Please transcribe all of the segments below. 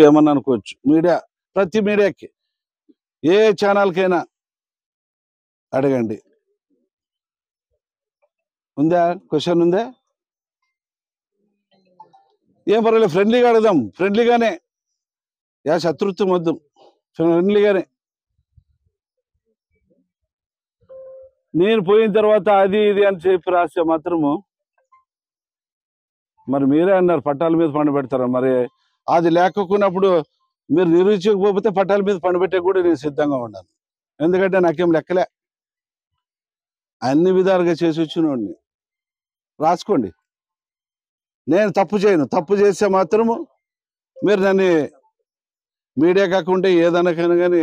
ఏమన్నా అనుకోవచ్చు. మీడియా ప్రతి మీడియాకి ఏ ఛానల్కైనా అడగండి. ఉందా? క్వశ్చన్ ఉందా? ఏం పర్వాలేదు, ఫ్రెండ్లీగా అడుగుదాం. ఫ్రెండ్లీగానే, శత్రుత్వం వద్దు, ఫ్రెండ్లీగానే. నేను పోయిన తర్వాత అది ఇది అని చెప్పి రాస్తే మాత్రము మరి మీరే అన్నారు పట్టాల మీద పండబెడతారా. మరి అది లేకపోయినప్పుడు మీరు నిరూపించకపోతే పట్టాల మీద పండబెట్టే కూడా నేను సిద్ధంగా ఉన్నాను. ఎందుకంటే నాకేం లెక్కలే, అన్ని విధాలుగా చేసి వచ్చినోడిని. రాసుకోండి. నేను తప్పు చేయను. తప్పు చేస్తే మాత్రము మీరు నన్ను మీడియా కాకుండా ఏదైనా కానీ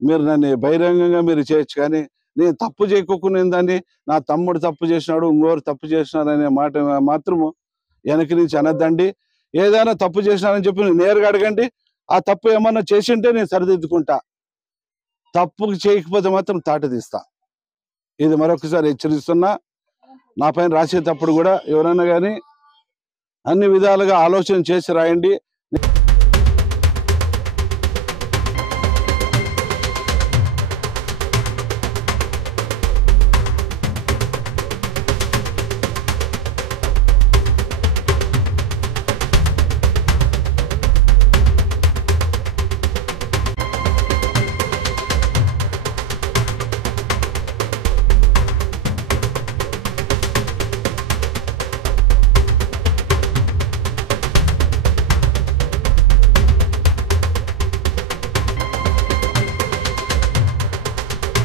మీరు నన్ను బహిరంగంగా మీరు చేయొచ్చు. కానీ నేను తప్పు చేయకోకుండా దాన్ని నా తమ్ముడు తప్పు చేసినాడు, ఇంకోరు తప్పు చేసినాడు అనే మాట మాత్రము వెనక నుంచి అనద్దండి. ఏదైనా తప్పు చేసినానని చెప్పి నేరుగా అడగండి. ఆ తప్పు ఏమన్నా చేసింటే నేను సరిదిద్దుకుంటా. తప్పు చేయకపోతే మాత్రం తాట తీస్తా. ఇది మరొకసారి హెచ్చరిస్తున్నా. నా పైన రాసేటప్పుడు కూడా ఎవరైనా కానీ అన్ని విధాలుగా ఆలోచన చేసి రాయండి.